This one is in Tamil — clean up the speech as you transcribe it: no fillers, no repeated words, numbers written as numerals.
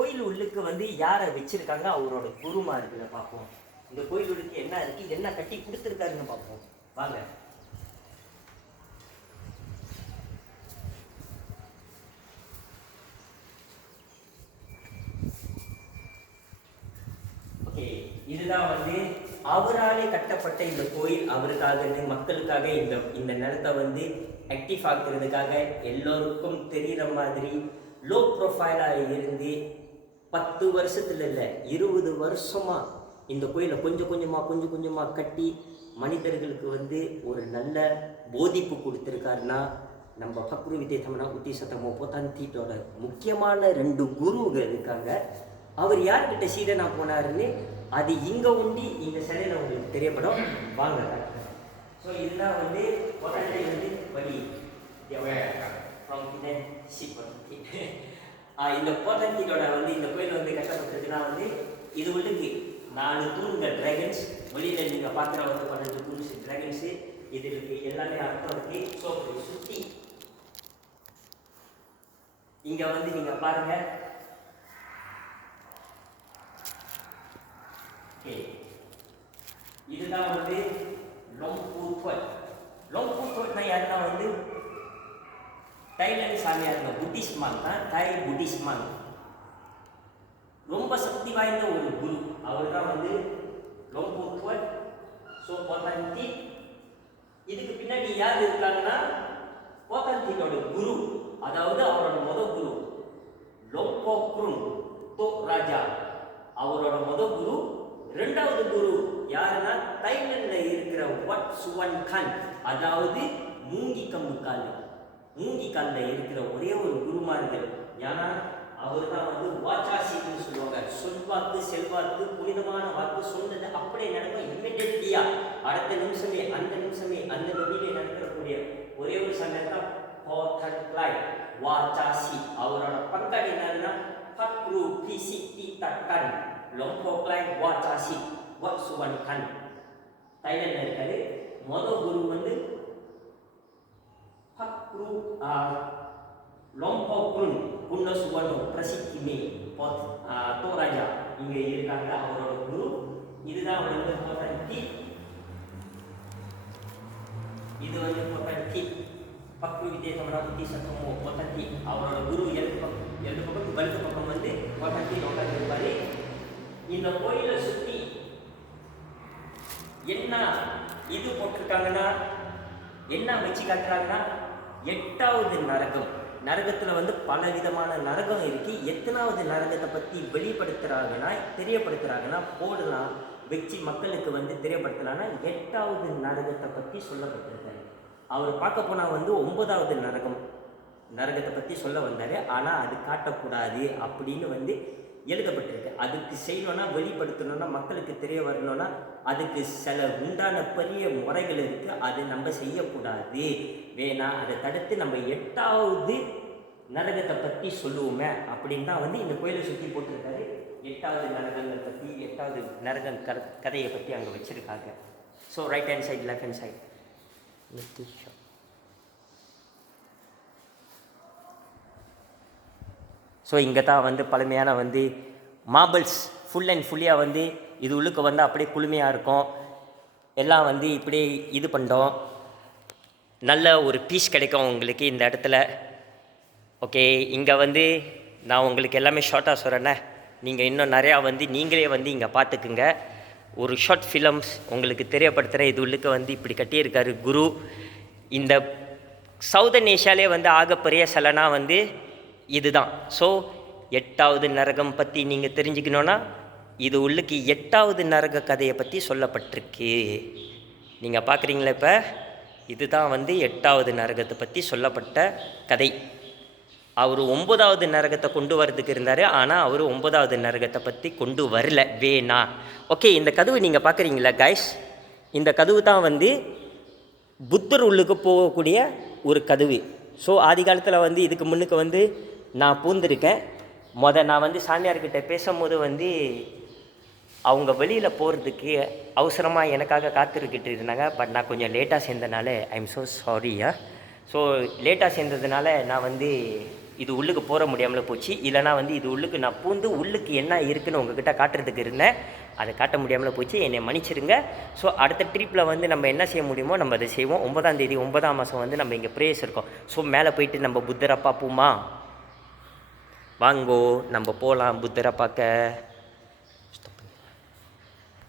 கோயில் உள்ளுக்கு வந்து யாரை வச்சிருக்காங்க, அவரோட குருமார்களை பார்ப்போம். இந்த கோயில் உள்ளுக்கு என்ன இருக்கு, என்ன கட்டி கொடுத்துருக்காருன்னு பார்ப்போம் வாங்க. ஓகே, இதுதான் வந்து அவராலே கட்டப்பட்ட இந்த கோயில். அவருக்காக மக்களுக்காக இந்த நிலத்தை வந்து ஆக்டிவ் ஆக்குறதுக்காக எல்லோருக்கும் தெரிகிற மாதிரி லோ ப்ரொஃபைலாக இருந்து 10 வருஷத்துல இல்லை 20 வருஷமா இந்த கோயிலை கொஞ்சம் கொஞ்சமாக கட்டி மனிதர்களுக்கு வந்து ஒரு நல்ல போதிப்பு கொடுத்துருக்காருன்னா நம்ம பக்ரு வித்யதமனா உத்திசத்தமோ போத்தாந்தீட்டோட முக்கியமான 2 குருகள் இருக்காங்க. அவர் யார்கிட்ட சீடனா போனாருன்னு அது இங்கே உண்டி இந்த சிலையில் உங்களுக்கு தெரியப்படும் வாங்க. ஸோ இதுதான் வந்து வந்து வழி இந்த போத்தந்தீட்டோட வந்து இந்த கோயில் வந்து கட்டப்பட்டிருக்குன்னா வந்து இது உள்ளுக்கு 4 தூண்கள் டிராகன்ஸ், வெளியில் நீங்கள் பார்க்குற வந்து 12 தூண்ஸ் டிராகன்ஸு, இதுக்கு எல்லாமே அர்த்தம் இருக்கு. ஸோ சுற்றி இங்கே வந்து நீங்கள் பாருங்க. இதுதான் வந்து லோம்பூத்வட்னா யாருன்னா வந்து தைலாந்து சாமியார் இருந்த புத்திஸ்ட் மான் தான். தாய் புத்திஸ்ட் மான் ரொம்ப சக்தி வாய்ந்த ஒரு குரு. அவர் தான் வந்து லோம்பூத்வட். ஸோ போத்தாந்தீட் இதுக்கு பின்னாடி யார் இருக்காங்கன்னா போத்தாந்தீட்டோட குரு, அதாவது அவரோட குரு லோம்போக்ருங் தோ ராஜா, அவரோட குரு. 2வது குரு யாருன்னா தைலண்ட்ல இருக்கிற வட் சுவன் கன், அதாவது மூங்கி காலில் இருக்கிற ஒரே ஒரு குருமார்கள். ஏன்னா அவர் தான் வந்து வாச்சாசின்னு சொல்லுவாங்க. சொல்வாக்கு செல்வாக்கு புனிதமான வாக்கு சொன்னது அப்படியே நடக்கும் இம்மிடியட்லியா, அடுத்த நிமிஷமே அந்த நொடியிலே நடக்கக்கூடிய ஒரே ஒரு சண்டை தான் போத்தன்க்ளாய் வாச்சாசி. அவரோட பங்காளி என்னதுன்னா பக்ரு பிசிட்டி தக்கன் லோம்போக்ளாய் வாச்சாசி வட் சுவன் கன். தைலண்ட்ல இருக்காரு. குரு வந்து பக்ரு லோம்போக்ருன் புன்ன சுவனோ பிரசித்திமே தோ ராஜா இங்கே இருக்காங்க, அவரோட குரு. இதுதான் வந்து போத்தந்தீட். இது வந்து போத்தந்தீட் பக்ரு வித்யதமனா உத்திசத்தமோ போத்தந்தீட். அவரோட குரு எழுது பக்கம் வலது பக்கம் வந்து போத்தந்தீட் உட்கார்ந்து இருப்பாரு. இந்த கோயிலை சுற்றி என்ன இது போட்டிருக்காங்கன்னா, என்ன வச்சு காட்டுறாங்கன்னா 8வது நரகம். நரகத்தில் வந்து பல விதமான நரகம் இருக்கு. எத்தனாவது நரகத்தை பற்றி தெரியப்படுத்துறாங்கன்னா போடலாம் வச்சு மக்களுக்கு வந்து தெரியப்படுத்தலாம்னா 8வது நரகத்தை பற்றி சொல்லப்பட்டிருக்காரு. அவர் பார்க்க போனால் வந்து 9வது நரகத்தை பற்றி சொல்ல வந்தார். ஆனால் அது காட்டக்கூடாது அப்படின்னு வந்து எழுதப்பட்டிருக்கு. அதுக்கு செய்யணும்னா, வெளிப்படுத்தணும்னா, மக்களுக்கு தெரிய வரணும்னா அதுக்கு சில உண்டான பெரிய முறைகள் இருக்குது. அது நம்ம செய்யக்கூடாது, வேணாம், அதை தடுத்து நம்ம 8வது நரகத்தை பற்றி சொல்லுவோமே அப்படின்னு தான் வந்து இந்த கோயிலை சுற்றி போட்டிருக்காரு. 8வது நரகங்களை பற்றி 8வது நரகம் கதையை பற்றி அங்கே வச்சுருக்காங்க. So right hand side left hand side so இங்கே தான் வந்து பழமையான வந்து மார்பிள்ஸ் ஃபுல் அண்ட் ஃபுல்லியாக வந்து இது உள்ளுக்கு வந்து அப்படியே குளுமையாக இருக்கும். எல்லாம் வந்து இப்படியே இது பண்ணிட்டோம். நல்ல ஒரு பீஸ் கிடைக்கும் உங்களுக்கு இந்த இடத்துல. ஓகே, இங்கே வந்து நான் உங்களுக்கு எல்லாமே ஷார்ட்டாக சொல்கிறேன்னே, நீங்கள் இன்னும் நிறையா வந்து நீங்களே வந்து இங்கே பார்த்துக்குங்க. ஒரு ஷார்ட் ஃபிலிம்ஸ் உங்களுக்கு தெரியப்படுத்துகிறேன். இது உள்ளுக்கு வந்து இப்படி கட்டியிருக்காரு குரு. இந்த சவுதர்ன் ஏஷியாலே வந்து ஆகப்பெரிய சிலைனா வந்து இதுதான். ஸோ 8வது நரகம் பற்றி நீங்கள் தெரிஞ்சுக்கணுன்னா இது உள்ளுக்கு 8வது நரக கதையை பற்றி சொல்லப்பட்டிருக்கு. நீங்கள் பார்க்குறீங்களா, இப்போ இதுதான் வந்து 8வது நரகத்தை பற்றி சொல்லப்பட்ட கதை. அவர் 9வது நரகத்தை கொண்டு வரதுக்கு இருந்தார். ஆனால் அவர் 9வது நரகத்தை பற்றி கொண்டு வரல, வேணா. ஓகே, இந்த கதவு நீங்கள் பார்க்குறீங்களா கைஸ், இந்த கதவு தான் வந்து புத்தர் உள்ளுக்கு போகக்கூடிய ஒரு கதவு. ஸோ ஆதி காலத்தில் வந்து இதுக்கு முன்னுக்கு வந்து நான் பூந்திருக்கேன். நான் வந்து சாமியார்கிட்ட பேசும்போது வந்து அவங்க வெளியில் போகிறதுக்கு அவசரமாக எனக்காக காத்திருக்கிட்டு இருந்தாங்க. பட் நான் கொஞ்சம் லேட்டாக சேர்ந்தனால I am so Saria. So லேட்டாக சேர்ந்ததுனால நான் வந்து இது உள்ளுக்கு போற முடியாமல் போச்சு. இல்லைனா வந்து இது உள்ளுக்கு நான் பூந்து உள்ளுக்கு என்ன இருக்குன்னு உங்ககிட்ட காட்டுறதுக்கு இருந்தேன். அதை காட்ட முடியாமல் போச்சு, என்னை மன்னிச்சிடுங்க. ஸோ அடுத்த ட்ரிப்பில் வந்து நம்ம என்ன செய்ய முடியுமோ நம்ம அதை செய்வோம். 9ஆம் தேதி 9ஆம் மாதம் வந்து நம்ம இங்கே ப்ரேயர்ஸ் இருக்கோம். ஸோ மேலே போயிட்டு நம்ம புத்தரை பார்ப்போமா? வாங்கோ நம்ம போகலாம் புத்தரை பார்க்க.